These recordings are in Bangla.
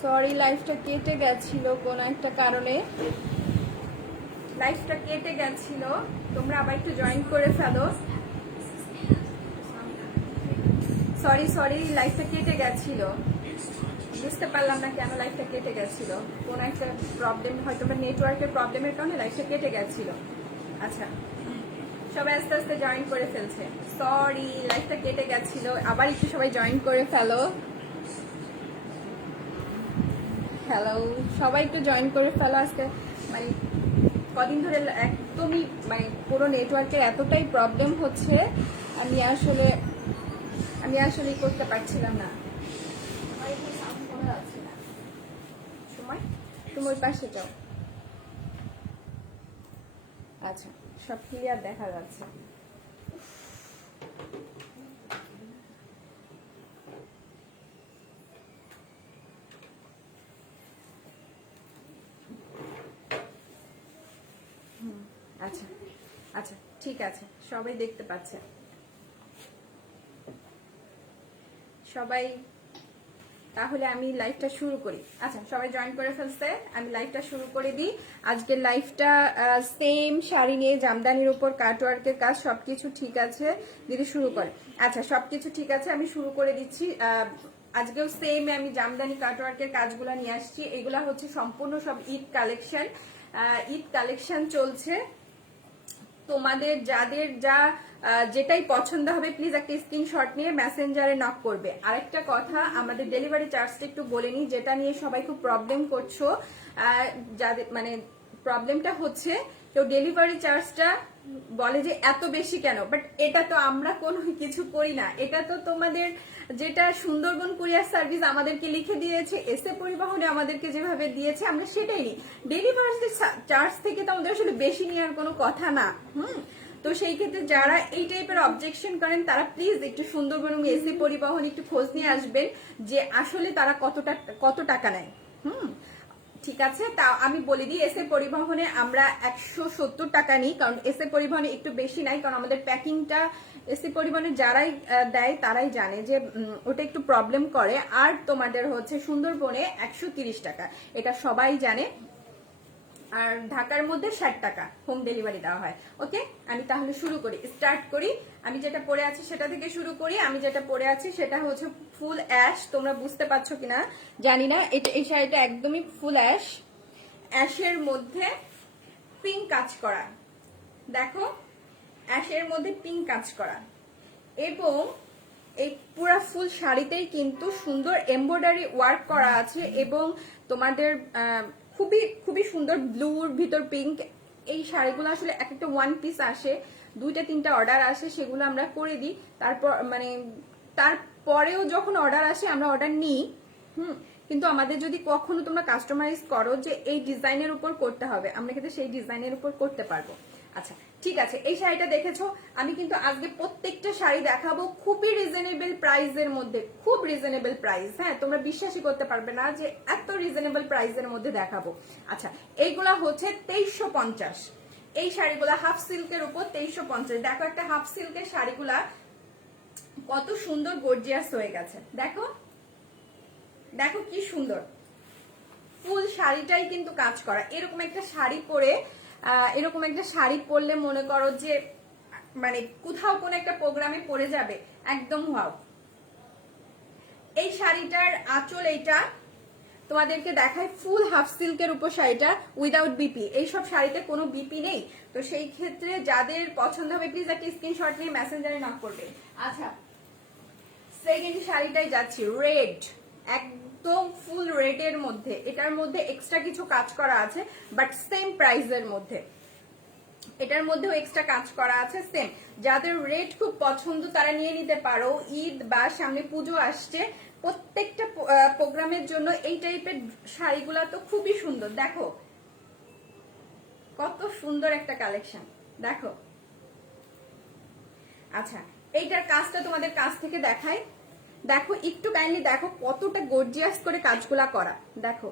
সরি, লাইফটা কেটে গেছিল কোন একটা কারণে, লাইফটা কেটে গেছিল। তোমরা আবার একটু জয়েন করে ফেলো। সরি সরি, লাইফটা কেটে গেছিল, বুঝতে পারলাম না কেন লাইফটা কেটে গেছিল। কোন একটা প্রবলেম, হয়তো নেটওয়ার্কের প্রবলেমের কারণে লাইফটা কেটে গেছিল। আচ্ছা, সবাই আস্তে আস্তে জয়েন করে ফেলছে। সরি, লাইফটা কেটে গেছিল, আবার একটু সবাই জয়েন করে ফেলো। হ্যালো, সবাই একটু জয়েন করে ফেলো। আজকে মানে কদিন ধরে একদমই মানে পুরো নেটওয়ার্কের এতটাই প্রবলেম হচ্ছে, আমি আসলে করতে পারছিলাম না। সময় তুমি ওই পাশে যাও। আচ্ছা, সব ক্লিয়ার দেখা যাচ্ছে। আচ্ছা আচ্ছা, ঠিক আছে, সবাই দেখতে পাচ্ছে। সবাই তাহলে আমি লাইভটা শুরু করি। আচ্ছা, সবাই জয়েন করে ফেলছে, আমি লাইভটা শুরু করে দিই। আজকের লাইভটা সেম শাড়ি নিয়ে, জামদানির উপর কাটওয়ার্কের কাজ, সবকিছু ঠিক আছে দিদি, শুরু করে। আচ্ছা, সবকিছু ঠিক আছে, আমি শুরু করে দিচ্ছি। আজকেও সেম আমি জামদানি কাটওয়ার্কের কাজগুলো নিয়ে আসছি। এগুলা হচ্ছে সম্পূর্ণ সব ঈদ কালেকশন। ঈদ কালেকশন চলছে। তোমাদের যাদের যেটাই পছন্দ হবে প্লিজ একটা স্ক্রিনশট নিয়ে মেসেঞ্জারে নক করবে। আরেকটা কথা, আমাদের ডেলিভারি চার্জটা একটু বলে নিই, যেটা নিয়ে সবাই খুব প্রবলেম করছো। যাদের মানে প্রবলেমটা হচ্ছে, কেউ ডেলিভারি চার্জটা বলে যে এত বেশি কেন, বাট এটা তো আমরা কোনো কিছু করি না। এটা তো তোমাদের যেটা সুন্দরবন কুরিয়ার সার্ভিস আমাদেরকে লিখে দিয়েছে, এসে পরিবহনে আমাদেরকে যেভাবে দিয়েছে আমরা সেটাই নিই। ডেলিভারি চার্জ থেকে তো আমাদের আসলে বেশি নেওয়ার কোনো কথা না। তো সেই ক্ষেত্রে যারা এই টাইপের অবজেকশন করেন তারা প্লিজ একটু সুন্দরবন এবং এসি পরিবহন একটু খোঁজ নিয়ে আসবেন যে আসলে তারা কত টাকা নেয়। ঠিক আছে, তা আমি বলে দিই, এসে পরিবহনে আমরা 170 টাকা নিই, কারণ এসে পরিবহনে একটু বেশি নাই, কারণ আমাদের প্যাকিংটা এসি পরিবহনে যারাই দেয় তারাই জানে যে ওটা একটু প্রবলেম করে। আর তোমাদের হচ্ছে সুন্দরবনে 130 টাকা, এটা সবাই জানে। আর ঢাকার মধ্যে 60 টাকা হোম ডেলিভারি দেওয়া হয়। ওকে, আমি তাহলে শুরু করি, স্টার্ট করি। আমি যেটা পরে আছি সেটা থেকে শুরু করি। আমি যেটা পরে আছি সেটা হচ্ছে ফুল অ্যাশ। তোমরা বুঝতে পারছো কিনা জানি না, এই শাড়িটা একদমই ফুল অ্যাশ। অ্যাশের মধ্যে পিঙ্ক কাজ করা, দেখো অ্যাশের মধ্যে পিঙ্ক কাজ করা, এবং এই পুরা ফুল শাড়িতেই কিন্তু সুন্দর এমব্রয়ডারি ওয়ার্ক করা আছে, এবং তোমাদের খুবই খুবই সুন্দর ব্লুর ভিতর পিঙ্ক। এই শাড়িগুলো আসলে এক একটা ওয়ান পিস আসে, 2-3টা অর্ডার আসে, সেগুলো আমরা করে দিই। তারপর মানে তারপরেও যখন অর্ডার আসে আমরা অর্ডার নিই। কিন্তু আমাদের যদি কখনো তোমরা কাস্টমাইজ করো যে এই ডিজাইনের উপর করতে হবে, আমরা কিন্তু সেই ডিজাইনের উপর করতে পারবো। আচ্ছা, ঠিক আছে, এই শাড়িটা দেখেছো। আমি কিন্তু আজকে প্রত্যেকটা শাড়ি দেখাবো খুবই রিজনেবল প্রাইসের মধ্যে, খুব রিজনেবল প্রাইস। হ্যাঁ, তোমরা বিশ্বাসই করতে পারবে না যে এত রিজনেবল প্রাইসের মধ্যে দেখাবো। আচ্ছা, এইগুলা হচ্ছে 2350। এই শাড়িগুলা হাফ সিল্কের উপর 2350। দেখো একটা হাফ সিল্কের শাড়িগুলা কত সুন্দর গর্জিয়াস হয়ে গেছে, দেখো দেখো কি সুন্দর। ফুল শাড়িটাই কিন্তু কাজ করা। এরকম একটা শাড়ি পরে, এরকম একটা শাড়ি পরলে মনে করো যে মানে কোথাও কোন একটা প্রোগ্রামে পরে যাবে, একদম ওয়াও। এই শাড়িটার আঁচল এইটা তোমাদেরকে দেখায়, ফুল হাফ সিল্কের উপর শাড়িটা উইদাউট বিপি। এইসব শাড়িতে কোনো বিপি নেই। তো সেই ক্ষেত্রে যাদের পছন্দ হবে প্লিজ একটা স্ক্রিনশট নিয়ে মেসেঞ্জারে নক করবে। আচ্ছা, সেকেন্ড শাড়িটাই যাচ্ছি, রেড, একদম ফুল রেড এর মধ্যে। এটার মধ্যে এক্সট্রা কিছু কাজ করা আছে, বাট সেম প্রাইসের মধ্যে। এটার মধ্যেও এক্সট্রা কাজ করা আছে সেম। যাদের রেড খুব পছন্দ তারা নিয়ে নিতে পারো। ঈদ বা সামনে পুজো আসছে, প্রত্যেকটা প্রোগ্রামের জন্য এই টাইপের শাড়িগুলা তো খুবই সুন্দর। দেখো কত সুন্দর একটা কালেকশন, দেখো। আচ্ছা, এইটার কাজটা তোমাদের কাছ থেকে দেখাই, দেখো একটু কাইন্ডলি দেখো কতটা গর্জিয়াস করে কাজগুলা করা। দেখো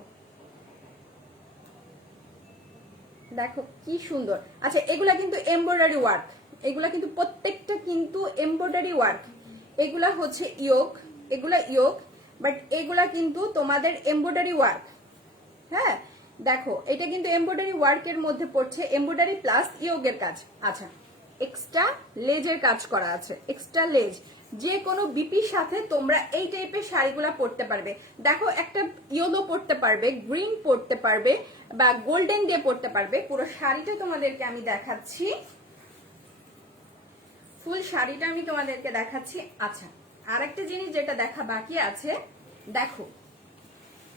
দেখো কি সুন্দর। আচ্ছা এগুলা কিন্তু এমব্রয়ডারি ওয়ার্ক, এগুলা কিন্তু প্রত্যেকটা কিন্তু এমব্রয়ডারি ওয়ার্ক। এগুলা হচ্ছে ইয়োগ, এগুলা ইয়োগ, বাট এগুলা কিন্তু তোমাদের এমব্রয়ডারি ওয়ার্ক। হ্যাঁ দেখো এটা কিন্তু এমব্রয়ডারি ওয়ার্কের মধ্যে পড়ছে, এমব্রয়ডারি প্লাস ইয়োগের কাজ। আচ্ছা এক্সট্রা লেজের কাজ করা আছে, এক্সট্রা লেজ। যে কোনো বিপির সাথে তোমরা এই টাইপের শাড়িগুলা পরতে পারবে। দেখো একটা ইয়েলো পরতে পারবে, গ্রিন পরতে পারবে, বা গোল্ডেন দিয়ে পরতে পারবে। পুরো শাড়িটা তোমাদেরকে আমি দেখাচ্ছি, ফুল শাড়িটা আমি তোমাদেরকে দেখাচ্ছি। আচ্ছা আর একটা জিনিস যেটা দেখা বাকি আছে, দেখো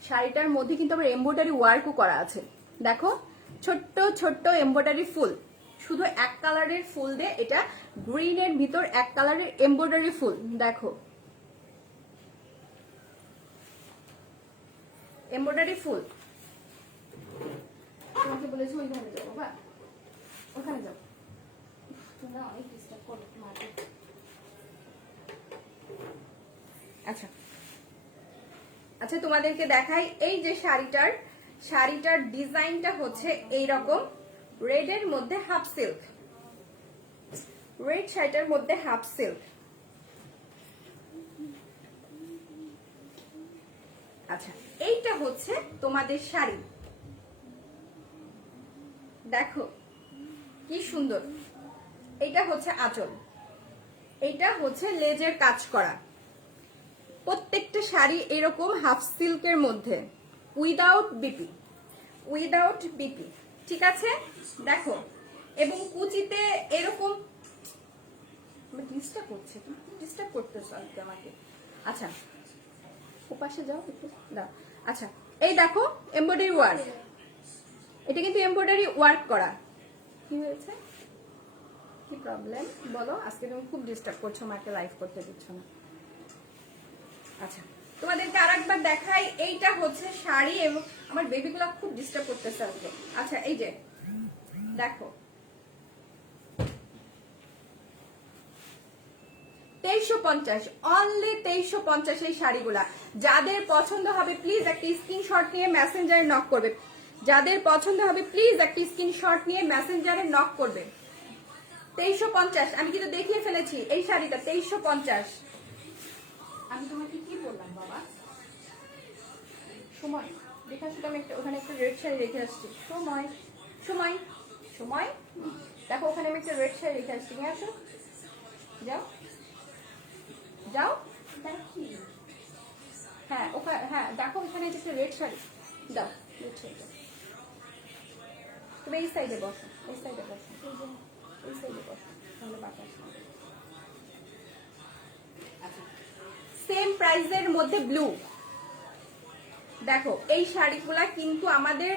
শাড়িটার মধ্যে কিন্তু আবার এমব্রয়ডারি ওয়ার্কও করা আছে। দেখো ছোট্ট ছোট্ট এমব্রয়ডারি ফুল, শুধু এক কালারের ফুল দিয়ে, এটা গ্রিনের ভিতর এক কালারের এমব্রয়ডারি ফুল। দেখো এমব্রয়ডারি ফুল। তোমাকে বলেছি ওইখানে যাবো, বা ওখানে যাবো না, অনেক ডিস্টার্ব করো মাকে। আচ্ছা আচ্ছা তোমাদেরকে দেখাই, এই যে শাড়িটার ডিজাইনটা হচ্ছে এইরকম, রেড এর মধ্যে হাফ সিল্ক, রেড শাড়িটার মধ্যে হাফ সিল্ক। আচ্ছা এইটা হচ্ছে তোমাদের শাড়ি, দেখো কি সুন্দর। এটা হচ্ছে আঁচল, এটা হচ্ছে লেজের কাজ করা। প্রত্যেকটা শাড়ি এরকম হাফ সিল্কের মধ্যে, উইদাউট বিপি, উইদাউট বিপি, ঠিক আছে। দেখো এবং কুচিতে এরকম ডিস্টার্ব করছে, ডিস্টার্ব করতেছে আমাকে। আচ্ছা ওপাশে যাও একটু দাও। আচ্ছা এই দেখো এমব্রয়ডারি ওয়ার্ক, এটা কিন্তু এমব্রয়ডারি ওয়ার্ক করা। কি হয়েছে, কি প্রবলেম বলো? আজকে তুমি খুব ডিস্টার্ব করছো, মাকে লাইভ করতে দিচ্ছ না। আচ্ছা তোমাদেরকে আরেকবার দেখাই, এইটা হচ্ছে শাড়ি, এবং আমার বেবিগুলো খুব ডিস্টার্ব করতেছে আজকে। আচ্ছা এই যে দেখো 2350, অনলি 2350 এই শাড়িগুলা। যাদের পছন্দ হবে প্লিজ একটা স্ক্রিনশট নিয়ে মেসেঞ্জারে নক করবে, যাদের পছন্দ হবে প্লিজ একটা স্ক্রিনশট নিয়ে মেসেঞ্জারে নক করবে। 2350 আমি কিন্তু দেখিয়ে ফেলেছি এই শাড়িটা 2350। আমি তোমাকে কি বললাম বাবা, সময় দেখে আসলে আমি একটা ওখানে একটা রেড শাড়ি রেখে আসছি। সময় সময় সময় দেখো ওখানে আমি একটা রেড শাড়ি রেখে আসছি, নিয়ে আসো, যাও যাও। হ্যাঁ ওখানে, হ্যাঁ দেখো ওখানে একটা রেড শাড়ি দাও, রেড শাড়ি দাও। তুমি এই সাইডে বসো, এই সাইডে বসো, এই সাইডে বসো, তাহলে বাতাস। সেম প্রাইসের মধ্যে ব্লু। দেখো এই শাড়িগুলা কিন্তু আমাদের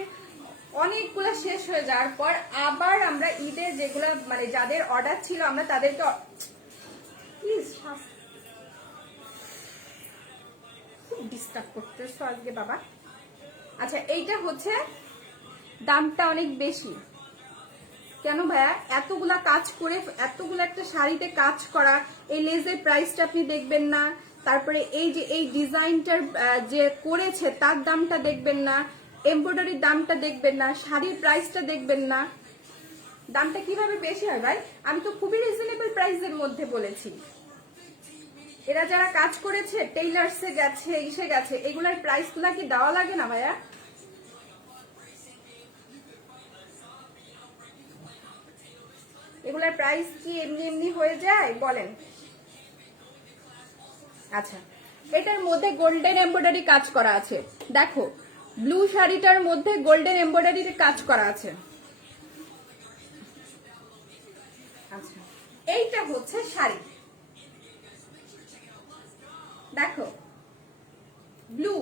অনেকগুলা শেষ হয়ে যাওয়ার পর আবার আমরা ঈদের যেগুলা মানে যাদের অর্ডার ছিল আমরা তাদেরকে প্লিজ খুব ডিস্টার্ব করতেছো আজকে বাবা। আচ্ছা এইটা হচ্ছে দামটা অনেক বেশি কেন ভাইয়া? এতগুলা কাজ করে, এতগুলা একটা শাড়িতে কাজ করা, এই লেজের প্রাইসটা আপনি দেখবেন না, তারপরে এই যে এই ডিজাইনটার যে করেছে তার দামটা দেখবেন না, এমব্রয়ডারির দামটা দেখবেন না, শাড়ির প্রাইসটা দেখবেন না। দামটা কিভাবে বেশি হয় ভাই? আমি তো খুবই রিজনেবল প্রাইসের মধ্যে বলেছি। এরা যারা কাজ করেছে টেইলার্সে গেছে, ইসে গেছে, এগুলার প্রাইসগুলা কি দেওয়া লাগে না ভাইয়া? এগুলার প্রাইস কি এমনি এমনি হয়ে যায় বলেন? আচ্ছা এটার মধ্যে গোল্ডেন এমব্রয়ডারি কাজ করা আছে। দেখো ব্লু শাড়িটার মধ্যে গোল্ডেন এমব্রয়ডারির কাজ করা আছে। আচ্ছা এইটা হচ্ছে শাড়ি, দেখো ব্লু,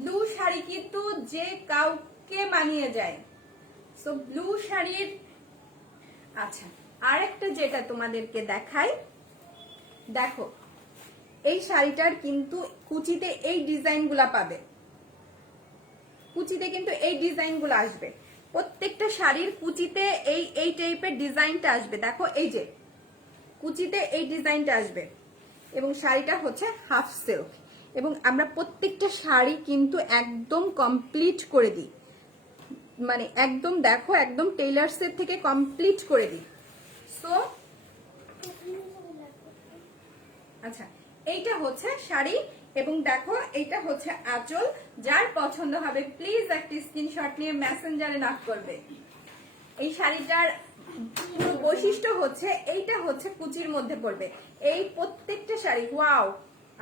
ব্লু শাড়ি কিন্তু যে কাউকে মানিয়ে যায়। সো ব্লু শাড়ির। আচ্ছা আরেকটা যেটা তোমাদেরকে দেখাই, দেখো এই শাড়িটার কিন্তু কুচিতে এই ডিজাইনগুলা পাবে, কুচিতে কিন্তু এই ডিজাইনগুলো আসবে। প্রত্যেকটা শাড়ির কুচিতে এই টাইপের ডিজাইনটা আসবে। দেখো এই যে কুচিতে এই ডিজাইনটা আসবে, এবং শাড়িটা হচ্ছে হাফ সিল্ক। এবং আমরা প্রত্যেকটা শাড়ি কিন্তু একদম কমপ্লিট করে দিই, মানে একদম দেখো একদম টেইলার্সের থেকে কমপ্লিট করে দিই। সো আচ্ছা, এইটা হচ্ছে শাড়ি এবং দেখো এইটা হচ্ছে আঁচল। যার পছন্দ হবে প্লিজ একটা স্ক্রিনশট নিয়ে মেসেঞ্জারে নক করবে। এই শাড়িটার পুরো বৈশিষ্ট্য হচ্ছে এইটা হচ্ছে কুচির মধ্যে পড়বে। এই প্রত্যেকটা শাড়ি ওয়াও,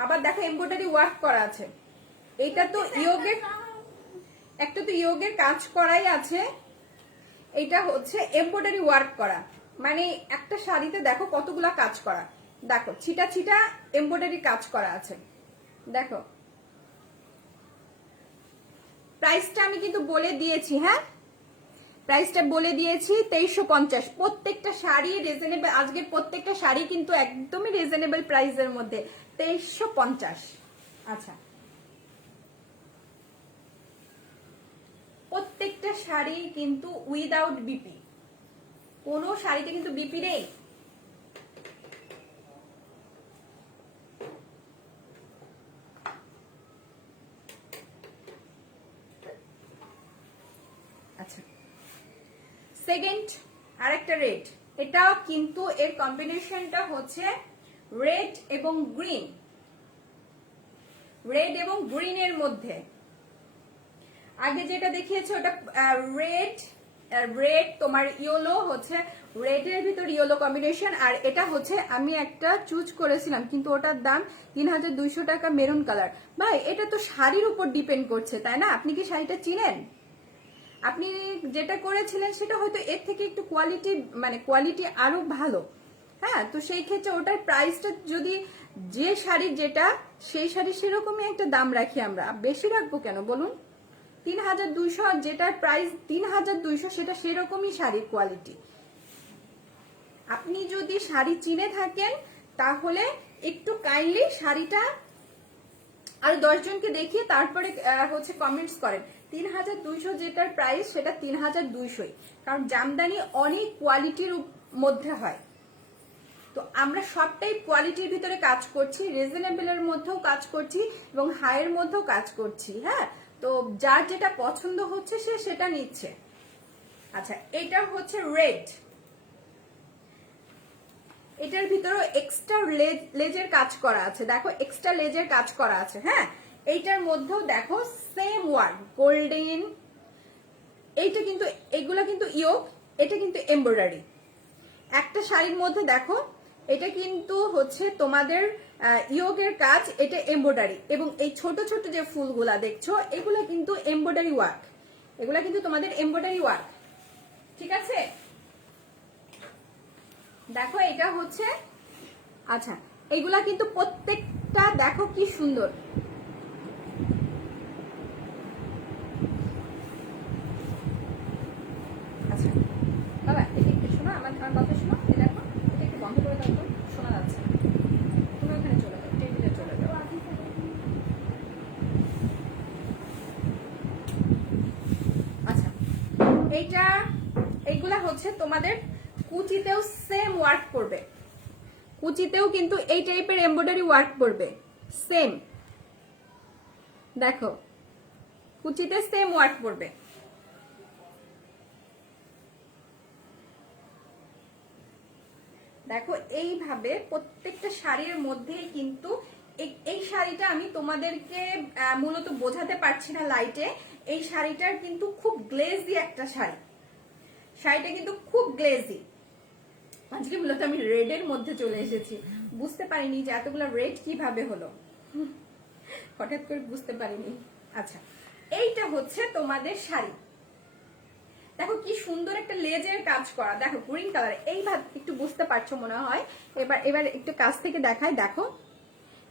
আবার দেখো এমব্রয়ডারি ওয়ার্ক করা আছে। এইটা তো ইয়োগের, একটা তো ইয়োগের কাজ করাই আছে, এইটা হচ্ছে এমব্রয়ডারি ওয়ার্ক করা। মানে একটা শাড়িতে দেখো কতগুলা কাজ করা, দেখো ছিটা ছিটা এমব্রয়ডারি কাজ করা আছে। দেখো প্রাইসটা আমি কিন্তু বলে দিয়েছি, হ্যাঁ প্রাইসটা বলে দিয়েছি 2350। প্রত্যেকটা শাড়ি রিজনেবল, আজকের প্রত্যেকটা শাড়ি কিন্তু একদমই রিজনেবল প্রাইসের মধ্যে 2350। আচ্ছা, প্রত্যেকটা শাড়ি কিন্তু উইদাউট বিপি, কোনো শাড়িতে কিন্তু বিপি নেই। আচ্ছা, সেকেন্ড আরেকটা রেড, এটা কিন্তু এর কম্বিনেশনটা হচ্ছে রেড এবং গ্রিন, রেড এবং গ্রিনের মধ্যে। আগে যেটা দেখিয়েছে ওটা রেড, রেড তোমার ইয়েলো হচ্ছে রেড এর ভিতর ইয়েলো কম্বিনেশন, আর এটা হচ্ছে আমি একটা চুজ করেছিলাম কিন্তু ওটার দাম 3200 টাকা, মেরুন কালার। ভাই এটা তো শাড়ির উপর ডিপেন্ড করছে, তাই না? আপনি কি শাড়িটা চিনেন? আপনি যেটা করেছিলেন সেটা হয়তো এর থেকে একটু কোয়ালিটি, মানে কোয়ালিটি আরো ভালো, হ্যাঁ। তো সেই ক্ষেত্রে ওটার প্রাইসটা যদি যে শাড়ির যেটা সেই শাড়ি সেরকমই একটা দাম রাখি, আমরা বেশি রাখবো কেন বলুন? 3200, যেটার প্রাইস 3200 সেটা সেরকমই শাড়ির কোয়ালিটি। আপনি যদি শাড়ি চিনে থাকেন তাহলে একটু কাইন্ডলি শাড়িটা আর 10 জনকে দেখিয়ে তারপরে হচ্ছে কমেন্টস করেন। 3200 যেটার প্রাইস সেটা 3200, কারণ জামদানি অনেক কোয়ালিটির মধ্যে হয়। তো আমরা সবটাই কোয়ালিটির ভিতরে কাজ করছি, রিজনেবলের মধ্যেও কাজ করছি এবং হাইয়ের মধ্যেও কাজ করছি, হ্যাঁ। তো যার যেটা পছন্দ হচ্ছে সে সেটা নিচ্ছে। আচ্ছা, এটা হচ্ছে রেড, এটার ভিতরে এক্সট্রা লেজের কাজ করা আছে, দেখো এক্সট্রা লেজের কাজ করা আছে, হ্যাঁ। এইটার মধ্যেও দেখো সেম ওয়ার্ক গোল্ডেন। এইটা কিন্তু, এগুলা কিন্তু ইয়োগ, এটা কিন্তু এমব্রয়ডারি। একটা শাড়ির মধ্যে দেখো এটা কিন্তু হচ্ছে তোমাদের ইয়োগের কাজ, এটা এমব্রয়ডারি, এবং এই ছোট ছোট যে ফুলগুলা দেখছো এগুলা কিন্তু এমব্রয়ডারি ওয়ার্ক, এগুলা কিন্তু তোমাদের এমব্রয়ডারি ওয়ার্ক, ঠিক আছে। দেখো এটা হচ্ছে, আচ্ছা এগুলা কিন্তু প্রত্যেকটা দেখো কি সুন্দর। আচ্ছা বাবা এটা একটু শোনো, আমার কথা শোনো, দেখো এটা একটু বন্ধ করে দাও তো, শোনা যাচ্ছে। তুমি ওখানে চলে যাও, টেবিলে চলে যাও। আচ্ছা, এইটা এইগুলা হচ্ছে তোমাদের কুচিতেও সেম ওয়ার্ক করবে, কুচিতেও কিন্তু এই টাইপের এমব্রয়ডারি ওয়ার্ক করবে সেম। দেখো কুচিতে সেম ওয়ার্ক করবে। দেখো এইভাবে প্রত্যেকটা শাড়ির মধ্যেই কিন্তু এই শাড়িটা আমি তোমাদেরকে মূলত বোঝাতে পারছি না লাইটে। এই শাড়িটার কিন্তু খুব গ্লেজি একটা শাড়ি, শাড়িটা কিন্তু খুব গ্লেজি। আজকে মূলত আমি রেড এর মধ্যে চলে এসেছি, বুঝতে পারিনি যে এতগুলো রেড কিভাবে হলো, হঠাৎ করে বুঝতে পারিনি। আচ্ছা, এইটা হচ্ছে তোমাদের শাড়ি, দেখো কি সুন্দর একটা লেজের কাজ করা, দেখো গ্রিন কালার। এইভাবে একটু বুঝতে পারছো মনে হয়, এবার একটু কাছ থেকে দেখায়, দেখো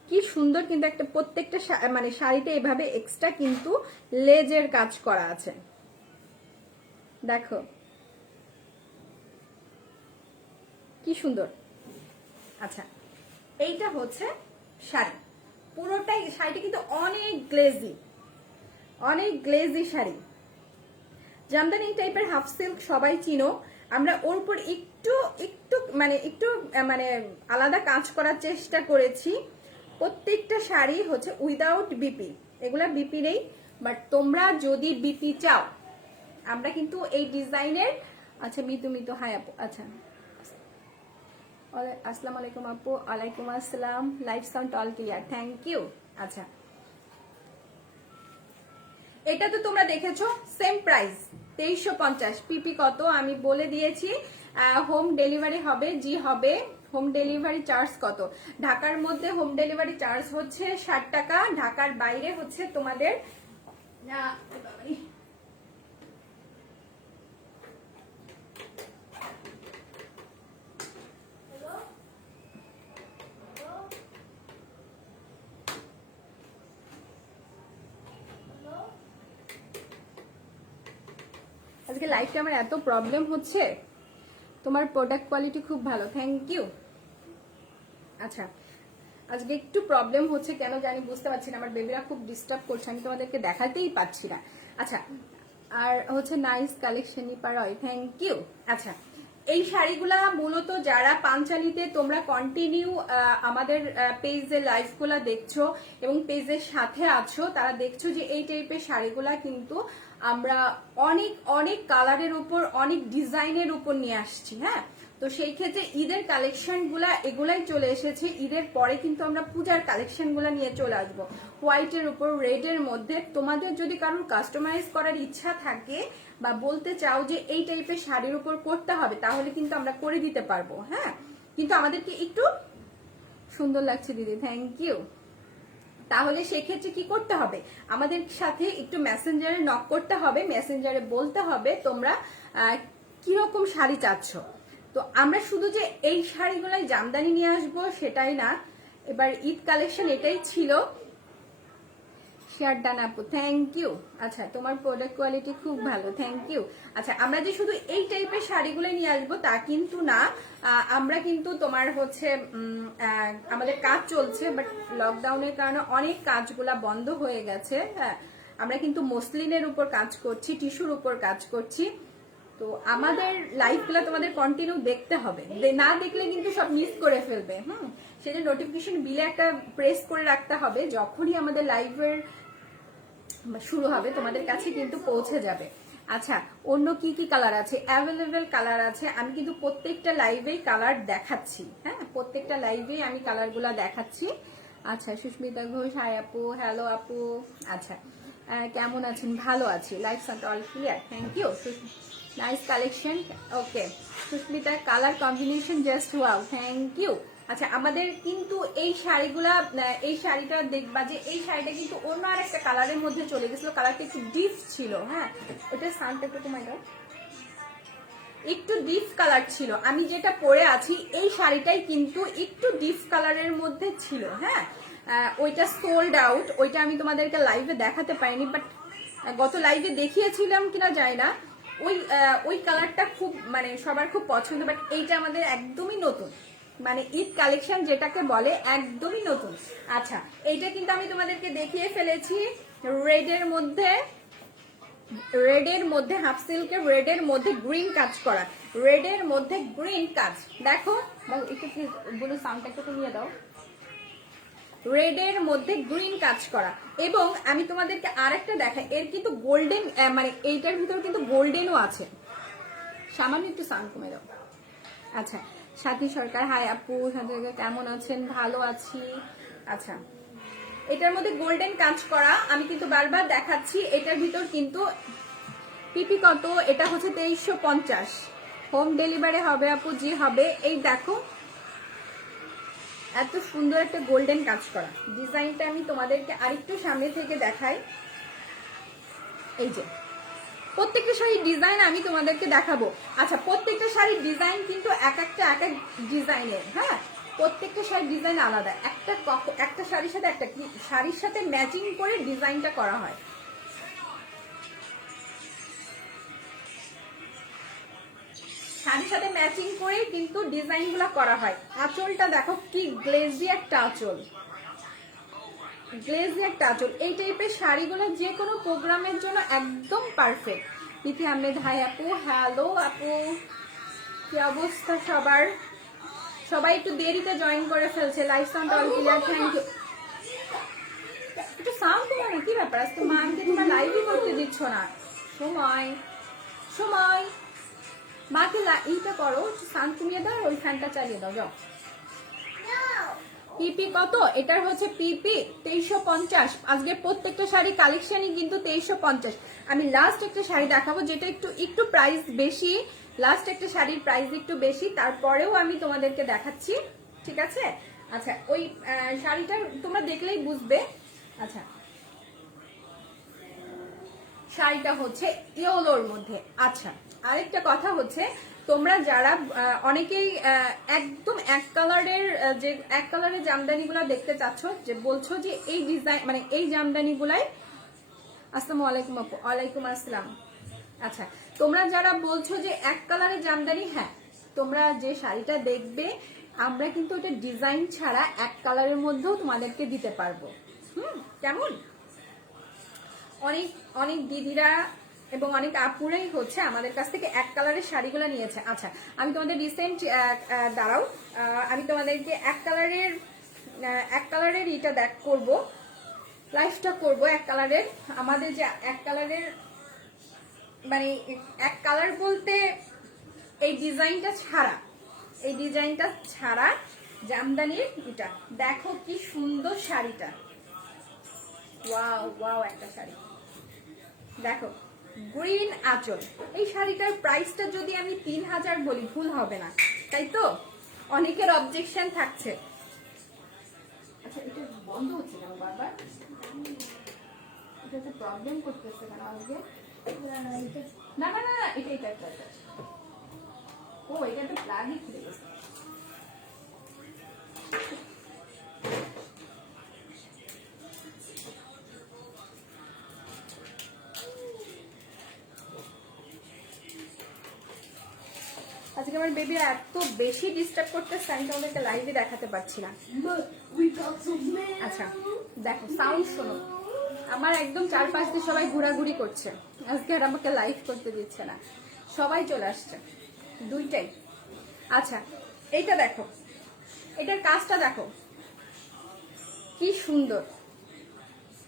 কি সুন্দর কিন্তু একটা প্রত্যেকটা মানে শাড়িতে এভাবে এক্সট্রা কিন্তু লেজের কাজ করা আছে, দেখো কি সুন্দর। আচ্ছা, এইটা হচ্ছে শাড়ি, পুরোটাই শাড়িটা কিন্তু অনেক গ্লেজি, অনেক গ্লেজি শাড়ি। জামদানি টাইপের হাফ সিল্ক সবাই চিনো, আমরা ওর উপর একটু একটু মানে আলাদা কাজ করার চেষ্টা করেছি। প্রত্যেকটা শাড়ি হচ্ছে উইদাউট বিপি, এগুলা বিপি নেই, বাট তোমরা যদি বিপি চাও আমরা কিন্তু এই ডিজাইনের, আচ্ছা মিতু মিতু হাই আপু, আচ্ছা আসসালামু আলাইকুম আপু। ওয়ালাইকুম আসসালাম। Live sound all clear, thank you. আচ্ছা এটা তো তোমরা দেখেছো, সেম প্রাইস 2350। পিপি কত আমি বলে দিয়েছি। হোম ডেলিভারি হবে, জি হবে। হোম ডেলিভারি চার্জ কত? ঢাকার মধ্যে হোম ডেলিভারি চার্জ হচ্ছে 60 টাকা, ঢাকার বাইরে হচ্ছে তোমাদের আজকে লাইফে আমার এত প্রবলেম হচ্ছে। তোমার প্রোডাক্ট কোয়ালিটি খুব ভালো, থ্যাংক ইউ। আচ্ছা আজকে একটু প্রবলেম হচ্ছে, কেন জানি বুঝতে পারছি না, আমার বেবিরা খুব ডিস্টার্ব করছে, আমি তোমাদেরকে দেখাতেই পাচ্ছি না। আচ্ছা আর হচ্ছে নাইস কালেকশন পারয়, থ্যাংক ইউ। আচ্ছা এই শাড়িগুলা মূলত যারা পাঞ্চালিতে তোমরা কন্টিনিউ আমাদের পেজে লাইভগুলা দেখছো এবং পেজের সাথে আছো, তারা দেখছো যে এই টাইপের শাড়িগুলা কিন্তু আমরা অনেক অনেক কালারের উপর, অনেক ডিজাইনের উপর নিয়ে আসছি। হ্যাঁ, তো সেই ক্ষেত্রে ঈদের কালেকশন গুলা এগুলাই চলে এসেছে। ঈদের পরে কিন্তু আমরা পূজার কালেকশন গুলা নিয়ে চলে আসবো, হোয়াইটের উপর রেডের মধ্যে। তোমাদের যদি কারোর কাস্টমাইজ করার ইচ্ছা থাকে বা বলতে চাও যে এই টাইপের শাড়ির উপর করতে হবে, তাহলে কিন্তু আমরা করে দিতে পারবো। হ্যাঁ, কিন্তু আমাদেরকে একটু সুন্দর লাগছে দিদি, থ্যাংক ইউ। তাহলে সেক্ষেত্রে কি করতে হবে, আমাদের সাথে একটু মেসেঞ্জারে নক করতে হবে, মেসেঞ্জারে বলতে হবে তোমরা কিরকম শাড়ি চাচ্ছ। তো আমরা শুধু যে এই শাড়িগুলাই জামদানি নিয়ে আসবো সেটাই না, এবার ঈদ কালেকশন এটাই ছিল। শেয়ার ডান আপু, থ্যাংক ইউ। আচ্ছা তোমার প্রোডাক্ট কোয়ালিটি খুব ভালো, থ্যাংক ইউ। আচ্ছা আমরা যে শুধু এই টাইপের শাড়িগুলো নিয়ে আসবো তা কিন্তু না, আমরা কিন্তু তোমার হচ্ছে আমাদের কাজ চলছে, বাট লকডাউনের কারণে অনেক কাজগুলা বন্ধ হয়ে গেছে। হ্যাঁ, আমরা কিন্তু মসলিনের উপর কাজ করছি, টিস্যুর উপর কাজ করছি। তো আমাদের লাইভগুলো তোমাদের কন্টিনিউ দেখতে হবে, না দেখলে কিন্তু সব মিস করে ফেলবে। সেটা নোটিফিকেশন বিলে একটা প্রেস করে রাখতে হবে, যখনই আমাদের লাইভের শুরু হবে তোমাদের কাছে কিন্তু পৌঁছে যাবে। আচ্ছা অন্য কি কি কালার আছে? অ্যাভেলেবেল কালার আছে, আমি কিন্তু প্রত্যেকটা লাইভেই কালার দেখাচ্ছি। হ্যাঁ, প্রত্যেকটা লাইভেই আমি কালারগুলা দেখাচ্ছি। আচ্ছা সুস্মিতা ঘোষ, হাই আপু, হ্যালো আপু। আচ্ছা কেমন আছেন? ভালো আছি, live sound all clear, thank you. Nice collection, okay. সুস্মিতার colour combination just wow, thank you. আচ্ছা আমাদের কিন্তু এই শাড়িগুলা, এই শাড়িটা দেখবা যে এই শাড়িটা কিন্তু অন্য আর একটা কালারের মধ্যে চলে গেছিল, কালারটা একটু ডিপ ছিল। হ্যাঁ, ওটা সানটা একটু কমাই দাও, একটু ডিপ কালার ছিল। আমি যেটা পরে আছি এই শাড়িটাই কিন্তু একটু ডিপ কালারের মধ্যে ছিল। হ্যাঁ, ওইটা সোল্ড আউট, ওইটা আমি তোমাদেরকে লাইভে দেখাতে পারিনি, বাট গত লাইভে দেখিয়েছিলাম কিনা যায় না। ওই কালারটা খুব মানে সবার খুব পছন্দ, বাট এইটা আমাদের একদমই নতুন, মানে ঈদ কালেকশন যেটাকে বলে একদমই নতুন। আচ্ছা এইটা কিন্তু আমি তোমাদেরকে দেখিয়ে ফেলেছি রেডের মধ্যে, রেডের মধ্যে হাফ সিল্কের রেডের মধ্যে গ্রিন কাজ করা, রেডের মধ্যে গ্রিন কাজ। দেখো একটু প্লিজ বলো, সাউন্ডটা একটু কমিয়ে দাও। রেডের মধ্যে গ্রিন কাজ করা, এবং আমি তোমাদেরকে আরেকটা দেখাই, এর কিন্তু গোল্ডেন, মানে এইটার ভিতরে কিন্তু গোল্ডেনও আছে। সামান্য একটু সাউন্ড কমে দাও। আচ্ছা সাথী সরকার, হাই আপু, সাথী কেমন আছেন? ভালো আছি। আচ্ছা এটার মধ্যে গোল্ডেন কাজ করা, আমি কিন্তু বারবার দেখাচ্ছি। এটার ভিতর কিন্তু পিপি কত? এটা হচ্ছে 2350। হোম ডেলিভারি হবে আপু, জি হবে। এই দেখো এত সুন্দর একটা গোল্ডেন কাজ করা ডিজাইনটা, আমি তোমাদেরকে আরেকটু সামনে থেকে দেখাই। এই যে প্রত্যেকটা শাড়ির ডিজাইন আমি তোমাদেরকে দেখাবো। আচ্ছা প্রত্যেকটা শাড়ির ডিজাইন কিন্তু এক এক ডিজাইনের। হ্যাঁ, প্রত্যেকটা শাড়ির ডিজাইন আলাদা, একটা শাড়ির সাথে একটা শাড়ির সাথে ম্যাচিং করে ডিজাইনটা করা হয়। শাড়ির সাথে ম্যাচিং করে কিন্তু ডিজাইনগুলো করা হয়। আঁচলটা দেখো কি গ্লেজি একটা আঁচল, গ্লেজি একটা আঁচল। এই টাইপের শাড়িগুলো যে কোনো প্রোগ্রামের জন্য একদম পারফেক্ট। পিঠে আহমেদ, হাই আপু, হ্যালো আপু, কি অবস্থা সবার? সবাই একটু দেরিতে জয়েন করে ফেলছে। Live sound all clear, thank you. একটু সাউন্ড করো না, কি ব্যাপার? আজকে মাকে তোমরা লাইভই করতে দিচ্ছ না সময়। সময় মাকে এইটা করো, সান কমিয়ে দাও, ওই ফ্যানটা চালিয়ে দাও, যাও। পিপি কত? এটার হচ্ছে পিপি 2350। আজকের প্রত্যেকটা শাড়ি কালেকশনই কিন্তু 2350। আমি লাস্ট একটা শাড়ি দেখাবো যেটা একটু প্রাইস বেশি, লাস্ট একটা শাড়ির প্রাইস একটু বেশি, তারপরেও আমি তোমাদেরকে দেখাচ্ছি, ঠিক আছে? আচ্ছা, ওই শাড়িটা তোমরা দেখলেই বুঝবে। আচ্ছা, শাড়িটা হচ্ছে ইয়েলোর মধ্যে। আচ্ছা, আরেকটা কথা হচ্ছে, তোমরা যারা অনেকেই একদম এক কালারের যে এক কালারের জামদানিগুলো দেখতে চাচ্ছ, যে বলছো যে এই ডিজাইন মানে এই জামদানিগুলাই। আসসালামু আলাইকুম আপু। ওয়ালাইকুম আসসালাম। আচ্ছা, তোমরা যারা বলছো যে এক কালারের জামদানি, হ্যাঁ, তোমরা যে শাড়িটা দেখবে আমরা কিন্তু ওটা ডিজাইন ছাড়া এক কালারের মধ্যেও তোমাদেরকে দিতে পারবো। কেমন? অনেক অনেক দিদিরা এবং অনেক আপুরাই হচ্ছে আমাদের কাছ থেকে এক কালারের শাড়িগুলো নিয়েছে। আচ্ছা, আমি তোমাদের রিসেন্ট দাঁড়াও, আমি তোমাদেরকে এক কালারের এটা করবো, লাইফটা করবো এক কালারের। আমাদের যে এক কালারের মানে এক কালার বলতে এই ডিজাইনটা ছাড়া জামদানির এটা দেখো কি সুন্দর শাড়িটা। ওয়াও ওয়াও, একটা শাড়ি দেখো, গ্রিন আঁচল। এই শাড়িটার প্রাইসটা যদি আমি 3000 বলি ভুল হবে না, তাই তো? অনেকের অবজেকশন থাকছে। আচ্ছা, এটা বন্ধ হচ্ছে কেন বারবার? এটা প্রবলেম করতেছে কেন আজকে? না না না, এটা ও, এটা তো প্লাগই খুলে গেছে। আজকে আমার বেবি এত বেশি ডিস্টার্ব করতেছে, আমি তোমাদেরকে লাইভে দেখাতে পারছি না। আচ্ছা দেখো, সাউন্ড শোনো, আমার একদম চারপাশ দিয়ে সবাই ঘোরাঘুরি করছে আজকে, আর আমাকে লাইভ করতে দিচ্ছে না, সবাই চলে আসছে দুইটাই। আচ্ছা, এইটা দেখো, এটার কাজটা দেখো কি সুন্দর,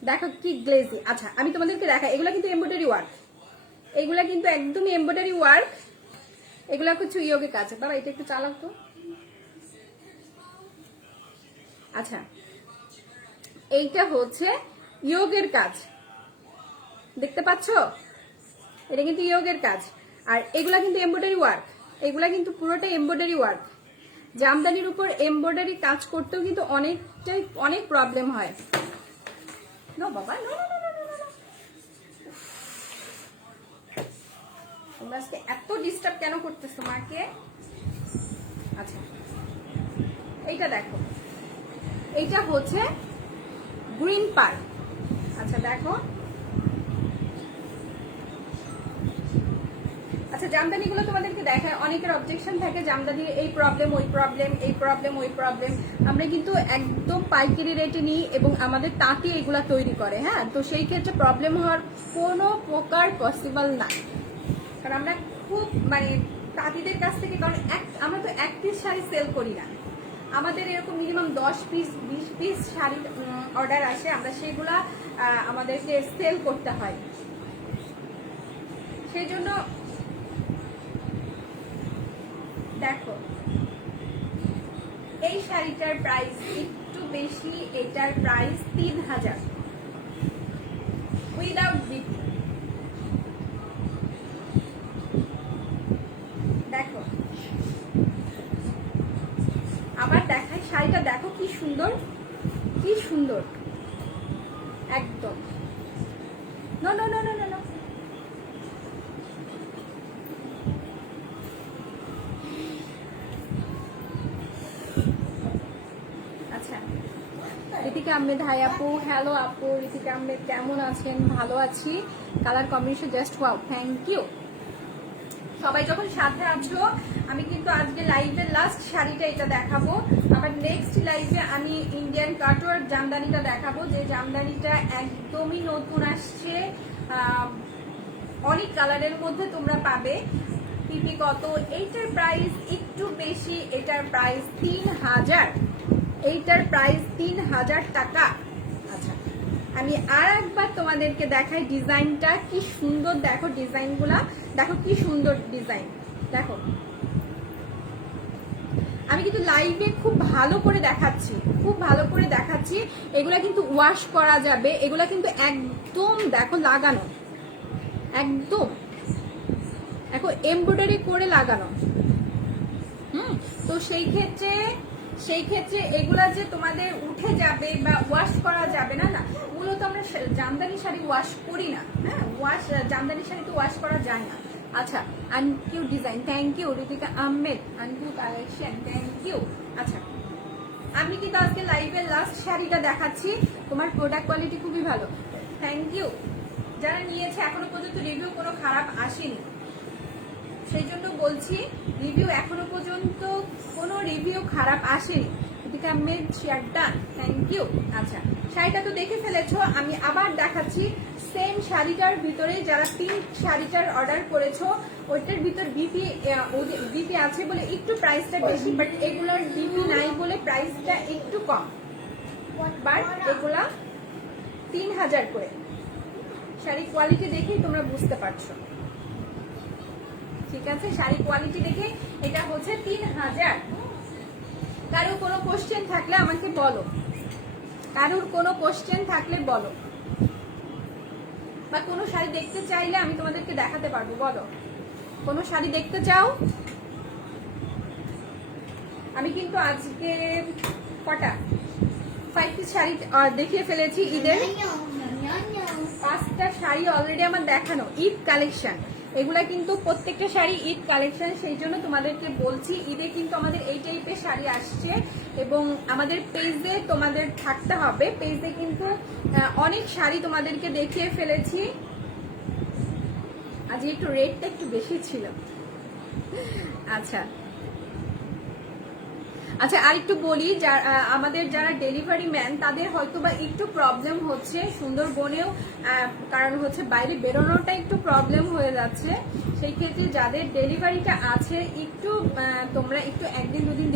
দেখো কি গ্লেজি। আচ্ছা, আমি তোমাদেরকে দেখাই, এগুলা কিন্তু এমব্রয়ডারি ওয়ার্ক, এগুলা কিন্তু একদমই এমব্রয়ডারি ওয়ার্ক, এগুলা কিছু ইয়োগের কাজ। বাবা এটা একটু চালাও তো। আচ্ছা, এইটা হচ্ছে ইয়োগের কাজ, দেখতে পাচ্ছ? এটা কিন্তু ইয়োগের কাজ, আর এগুলা কিন্তু এমব্রয়ডারি ওয়ার্ক, এগুলা কিন্তু পুরোটা এমব্রয়ডারি ওয়ার্ক। জামদানির উপর এমব্রয়ডারি কাজ করতেও কিন্তু অনেক প্রবলেম হয়। নো বাবা, no no no no no, তোমরা আজকে এত ডিস্টার্ব কেন করতেছো মাকে? আচ্ছা, এইটা দেখো, এইটা হচ্ছে গ্রিন পার্ল। আচ্ছা দেখো, আচ্ছা জামদানিগুলো তোমাদেরকে দেখায়, অনেকের অবজেকশন থাকে জামদানির এই প্রবলেম ওই প্রবলেম, এই প্রবলেম ওই প্রবলেম। আমরা কিন্তু একদম পাইকারি রেটে নিই এবং আমাদের তাঁতি এগুলা তৈরি করে, হ্যাঁ, তো সেই ক্ষেত্রে প্রবলেম হওয়ার কোনো প্রকার পসিবল না, কারণ আমরা খুব মানে তাঁতিদের কাছ থেকে, কারণ আমরা তো এক পিস শাড়ি সেল করি না, আমাদের এরকম minimum 10 piece 20 piece sari order আসে, আমরা সেগুলা আমাদেরকে সেল করতে হয়, সেই জন্য। দেখো, এই শাড়িটার প্রাইস একটু বেশি, এটার প্রাইস 3000 উইদাউট বিপি। দেখো, আবার দেখাই শাড়িটা, দেখো কি সুন্দর, কি সুন্দর একদম। No no no no no, Ritika Ahmed, hi আপু। হ্যালো আপু, ঋতিকা আহমেদ কেমন আছেন? ভালো আছি। Colour combination just wow, thank you. সবাই যখন সাথে আছো, আমি কিন্তু আজকে লাইভের লাস্ট শাড়িটা এটা দেখাবো, আবার নেক্সট লাইভে আমি ইন্ডিয়ান কাটওয়ার্ক জামদানিটা দেখাবো, যে জামদানিটা একদমই নতুন আসছে, অনেক কালারের মধ্যে তোমরা পাবে। পিপি কত? এইটার প্রাইস একটু বেশি, এটার প্রাইস 3000, এইটার প্রাইস 3000 টাকা। আচ্ছা, আমি আর একবার তোমাদেরকে দেখাই ডিজাইনটা কি সুন্দর। দেখো ডিজাইনগুলা, দেখো কি সুন্দর ডিজাইন। দেখো আমি কিন্তু লাইভে খুব ভালো করে দেখাচ্ছি, খুব ভালো করে দেখাচ্ছি। এগুলা কিন্তু ওয়াশ করা যাবে, এগুলা কিন্তু একদম দেখো লাগানো, একদম দেখো এমব্রয়ডারি করে লাগানো। তো সেই ক্ষেত্রে এগুলা যে তোমাদের উঠে যাবে বা ওয়াশ করা যাবে না, না, মূলত আমরা জামদানি শাড়ি ওয়াশ করি না। হ্যাঁ, জামদানি শাড়ি তো ওয়াশ করা যায় না। আচ্ছা, unique design, thank you Ritika Ahmed, unique collection, thank you. আচ্ছা, আমি কিন্তু আজকে লাইভের লাস্ট শাড়িটা দেখাচ্ছি, তোমার প্রোডাক্ট কোয়ালিটি খুবই ভালো, থ্যাংক ইউ। যারা নিয়েছে এখনো পর্যন্ত রিভিউ কোনো খারাপ আসেনি, সেই জন্য বলছি রিভিউ এখনো পর্যন্ত কোনো রিভিউ খারাপ আসেনি। Ritika Ahmed share done, thank you. আচ্ছা, শাড়িটা তো দেখে ফেলেছো, আমি আবার দেখাচ্ছি সেম শাড়িটার ভিতরে যারা পিঙ্ক শাড়িটার অর্ডার করেছো ওইটার ভিতর বিপি আছে বলে একটু প্রাইসটা বেশি, বাট এগুলোর বিপি নাই বলে প্রাইসটা একটু কম, বাট এগুলা 3000 করে। শাড়ি কোয়ালিটি দেখেই তোমরা বুঝতে পারছো, ঠিক আছে? শাড়ি কোয়ালিটি দেখে এটা হচ্ছে 3000। কারোর কোনো কোশ্চেন থাকলে আমাকে বলো, কারোর কোনো কোশ্চেন থাকলে বলো, বা কোনো শাড়ি দেখতে চাইলে আমি তোমাদেরকে দেখাতে পারবো। বলো, কোনো শাড়ি দেখতে চাও? আমি কিন্তু আজকে কটা 5 পিস শাড়ি দেখিয়ে ফেলেছি ঈদের। 5টা শাড়ি অলরেডি আমার দেখানো, ঈদ কালেকশন। এগুলা কিন্তু প্রত্যেকটা শাড়ি ঈদ কালেকশন, সেই জন্য তোমাদেরকে বলছি ঈদে কিন্তু আমাদের এই টাইপের শাড়ি আসছে এবং আমাদের পেজে তোমাদের থাকতে হবে। পেজে কিন্তু অনেক শাড়ি তোমাদেরকে দেখিয়ে ফেলেছি। আজ একটু রেটটা একটু বেশি ছিল। আচ্ছা আচ্ছা, আর একটু বলি, আমাদের যারা ডেলিভারি ম্যান তাদের হয়তো বা একটু প্রবলেম হচ্ছে সুন্দরবনেও, কারণ হচ্ছে বাইরে বেরোনোটা একটু প্রবলেম হয়ে যাচ্ছে। সেই ক্ষেত্রে যাদের ডেলিভারিটা আছে একটু তোমরা একটু 1-2 দিন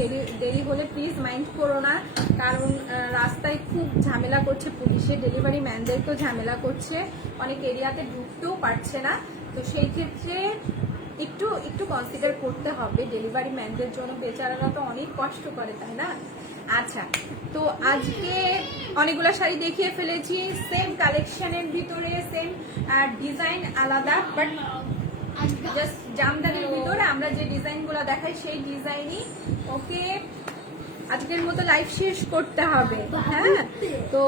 দেরি হলে প্লিজ মাইন্ড করো না, কারণ রাস্তায় খুব ঝামেলা করছে পুলিশে, ডেলিভারি ম্যানদেরকেও ঝামেলা করছে, অনেক এরিয়াতে ঢুকতেও পারছে না। তো সেই ক্ষেত্রে একটু কনসিডার করতে হবে ডেলিভারি ম্যানদের জন্য, বেচারারা তো অনেক কষ্ট করে, তাই না? আচ্ছা, তো আজকে অনেকগুলো শাড়ি দেখিয়ে ফেলেছি, সেম কালেকশনের ভিতরে সেম ডিজাইন আলাদা, বাট জাস্ট জামদানির ভিতরে আমরা যে ডিজাইনগুলো দেখাই সেই ডিজাইনই। ওকে, আজকের মতো লাইভ শেষ করতে হবে। হ্যাঁ, তো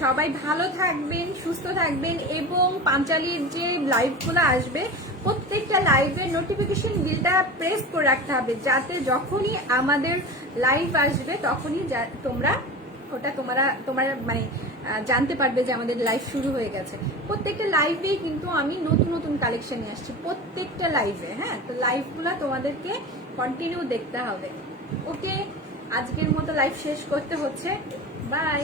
সবাই ভালো থাকবেন, সুস্থ থাকবেন, এবং পাঞ্চালির যে লাইভগুলো আসবে প্রত্যেকটা লাইভের নোটিফিকেশন বিলটা প্রেস করে রাখতে হবে, যাতে যখনই আমাদের লাইভ আসবে তখনই তোমরা মানে জানতে পারবে যে আমাদের লাইভ শুরু হয়ে গেছে। প্রত্যেকটা লাইভেই কিন্তু আমি নতুন নতুন কালেকশন নিয়ে আসছি, প্রত্যেকটা লাইভে। হ্যাঁ, তো লাইভগুলো তোমাদেরকে কন্টিনিউ দেখতে হবে। ওকে, আজকের মতো লাইভ শেষ করতে হচ্ছে, বাই।